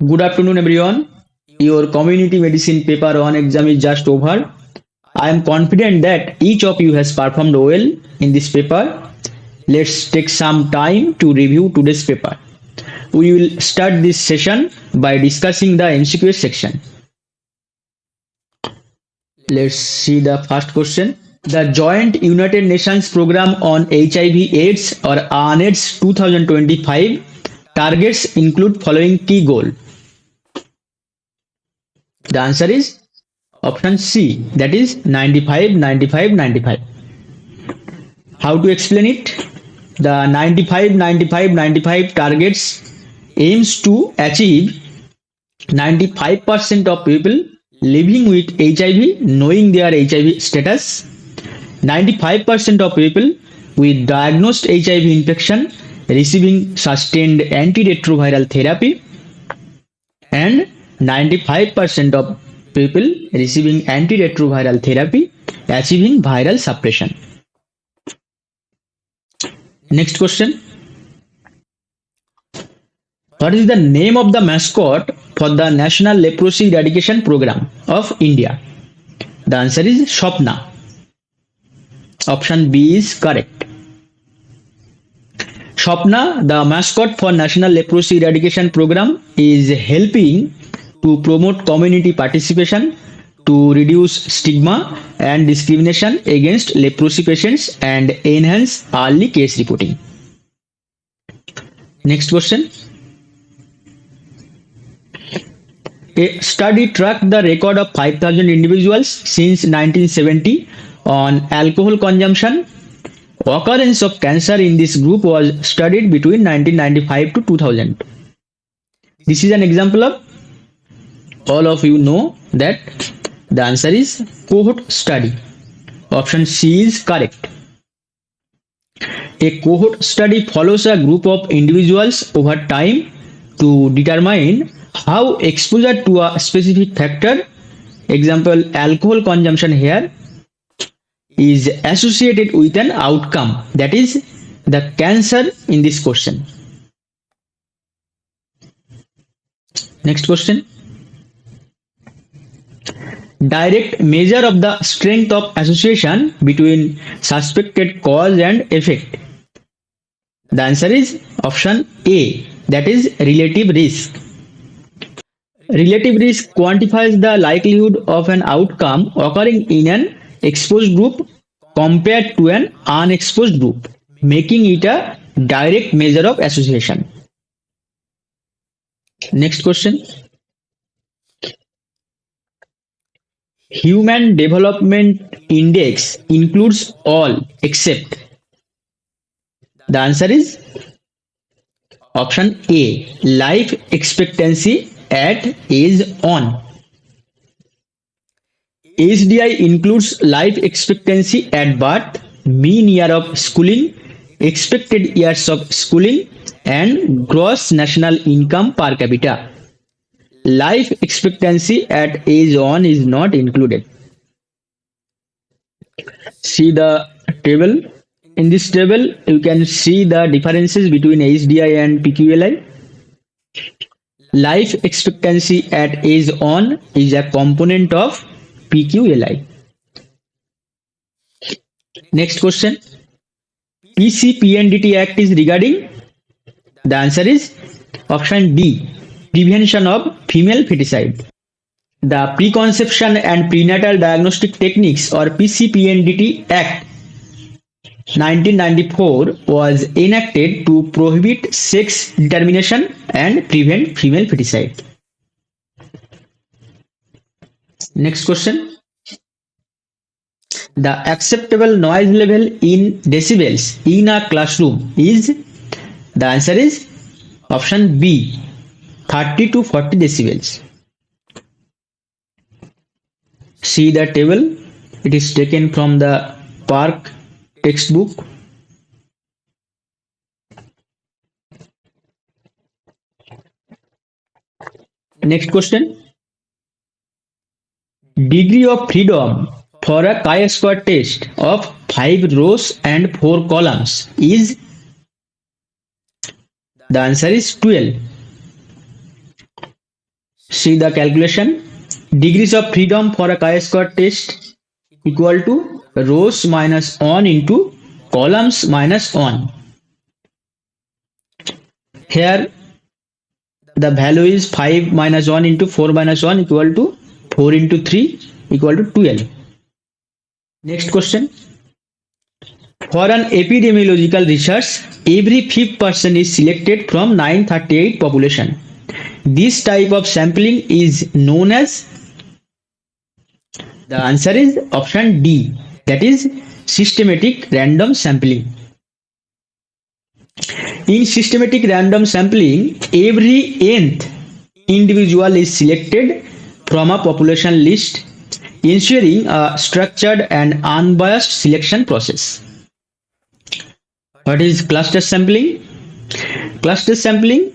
Good afternoon, everyone. Your community medicine paper 1 exam is just over. I am confident that each of you has performed well in this paper. Let's take some time to review today's paper. We will start this session by discussing the MCQ section. Let's see the first question. The Joint United Nations Program on HIV/AIDS or UNAIDS 2025 targets include following key goal. The answer is option C, that is 95, 95, 95. How to explain it? The 95, 95, 95 targets aims to achieve 95% of people living with HIV knowing their HIV status, 95% of people with diagnosed HIV infection receiving sustained antiretroviral therapy, and 95% of people receiving antiretroviral therapy achieving viral suppression. Next question. What is the name of the mascot for the National Leprosy Eradication Program of India? The answer is Swapna. Option B is correct. Swapna, the mascot for National Leprosy Eradication Program, is helping to promote community participation, to reduce stigma and discrimination against leprosy patients, and enhance early case reporting. Next question. A study tracked the record of 5,000 individuals since 1970 on alcohol consumption. Occurrence of cancer in this group was studied between 1995 to 2000. This is an example of, all of you know that the answer is cohort study. Option C is correct. A cohort study follows a group of individuals over time to determine how exposure to a specific factor, example alcohol consumption here, is associated with an outcome, that is the cancer in this question. Next question. Direct measure of the strength of association between suspected cause and effect. The answer is option A, that is relative risk. Relative risk quantifies the likelihood of an outcome occurring in an exposed group compared to an unexposed group, making it a direct measure of association. Next question. Human Development Index includes all except. The answer is option A, life expectancy at age on. HDI includes life expectancy at birth, mean year of schooling, expected years of schooling, and gross national income per capita. Life expectancy at age on is not included. See the table. In this table, you can see the differences between HDI and PQLI. Life expectancy at age on is a component of PQLI. Next question. PCPNDT Act is regarding. The answer is option D, prevention of female feticide. The Preconception and Prenatal Diagnostic Techniques or PCPNDT Act 1994 was enacted to prohibit sex determination and prevent female feticide. Next question. The acceptable noise level in decibels in a classroom is. The answer is option B, 30 to 40 decibels. See the table. It is taken from the Park textbook. Next question. Degree of freedom for a chi-square test of 5 rows and 4 columns is. The answer is 12. See the calculation. Degrees of freedom for a chi-square test equal to rows minus 1 into columns minus 1. Here the value is 5 minus 1 into 4 minus 1 equal to 4 into 3 equal to 12. Next question. For an epidemiological research, every fifth person is selected from 938 population. This type of sampling is known as, the answer is option D, that is systematic random sampling. In systematic random sampling, every nth individual is selected from a population list, ensuring a structured and unbiased selection process. What is cluster sampling? Cluster sampling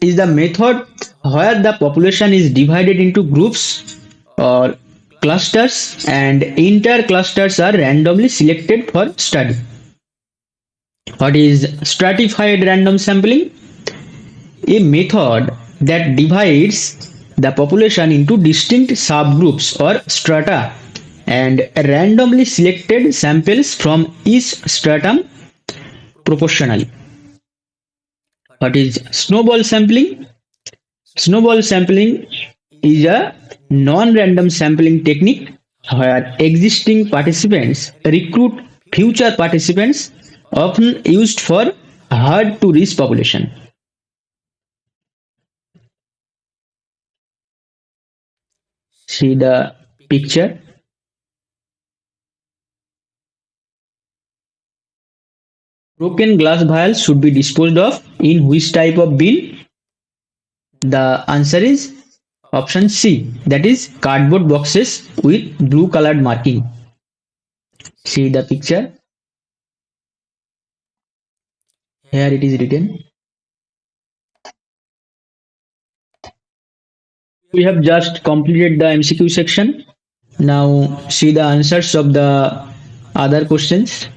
is the method where the population is divided into groups or clusters and entire clusters are randomly selected for study. What is stratified random sampling? A method that divides the population into distinct subgroups or strata and randomly selected samples from each stratum proportionally. What is snowball sampling? Snowball sampling is a non-random sampling technique where existing participants recruit future participants, often used for hard to reach population. See the picture. Broken glass vials should be disposed of in which type of bin? The answer is option C, that is cardboard boxes with blue colored marking. See the picture. Here it is written. We have just completed the MCQ section. Now see the answers of the other questions.